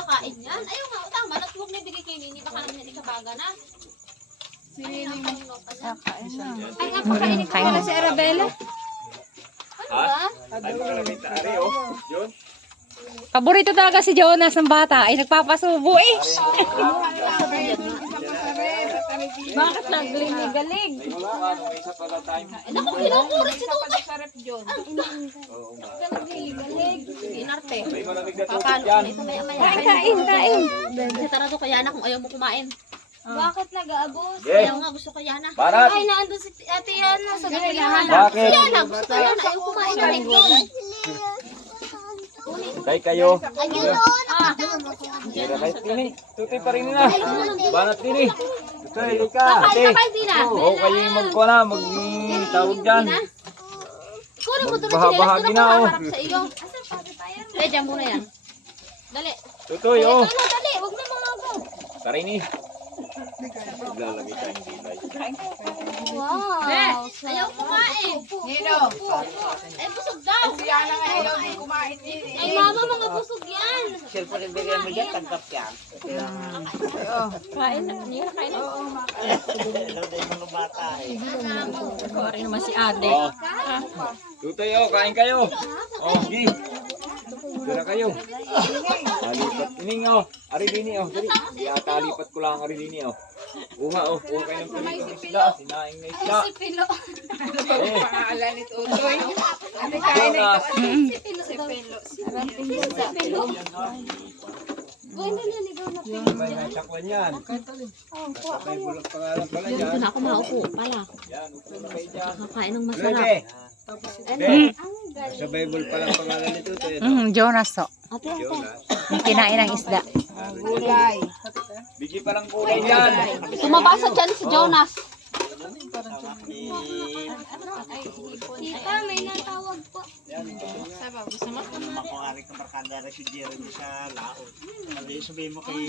kakain yan. Ayaw nga, tama. Huwag na bigay kay Nini. Baka naman hindi kabaga na. Ay, ang pangno ka dyan. Ay, ang pakainin ko pala si Arabella. Ano ba? Ay, makalagay sa ari, oh. Yun. Paborito talaga si Jonas ng bata ay nagpapasubo eh. Bakit naglilig-galig? Ay, wala. May isa pala tayo. Ay, naku, kinukurit si Tutoy. Oo nga. Galig. Inarte. May malamig na tubig Papalo. dyan. Ito maya-maya. Kain. Kasi tara to kaya na kung ayaw mo kumain. Bakit nag-aabos? Yeah. Ayaw nga, gusto ko Yana. Barat. Ay, naandun si Ate Yana sa gabihan. Bakit? Si Yana, gusto ko Yana. Ayaw kumain na rin doon. Kayo. Ayun! Kira kahit tini. Tutoy pa rin na. Banat tini. Tutoy, lika. Kain na kayo, Dina. Oo, kayo yung magkuha na. Magtawag dyan. Kunin mo doon ang Bahagi chinelas na, ko oh. harap sa iyo. Eh, dyan muna yan. Dali. Tutoy, oh. Ano, dali. Huwag na mga ako. Tarini. Naglalagay tayong gilay. Wow! Ayaw kumain. Nino, Ay, busog daw. si Ana nga ayaw din kumain din. Ay, mama, mga busog yan. Siyempre, bigay mo dyan, tanggap yan. Kain na. Hindi na kain na. Alam na yung mga bata eh. Ako rin naman si Ade. Oh. Tutoy, oh. Kain kayo. Oh, gi. Tira kayo. Talipat. Ining, oh. Arilini, oh. Dali. Talipat ko lang ang arilini, oh. Uha, oh. Uha kayo ng pilitong isda. Sinaing na isda. Si Pilo. Eh. Pangalan ni Tutoy. Ate, kain na ito. Jonas. Si Pilo. Si Pelo. Uy, naliligaw na Pilo. May nasakwan yan. May bulak pangalan pala Dito yan. na ako maupo pala. Yan, upo na kayo dyan. Kakain ng masarap. Lede. Ano? Sa Bible palang pangalan nito. Jonas to. Ate, ate. Jonas. Yung kinain ng isda. Gulay. Bigyan palang kulay yan. Tumabasa dyan si Jonas. Tita, may natawag po. Makuha rin ka markada rin si Jeremy sa laot. Sabi, sabihin mo kayo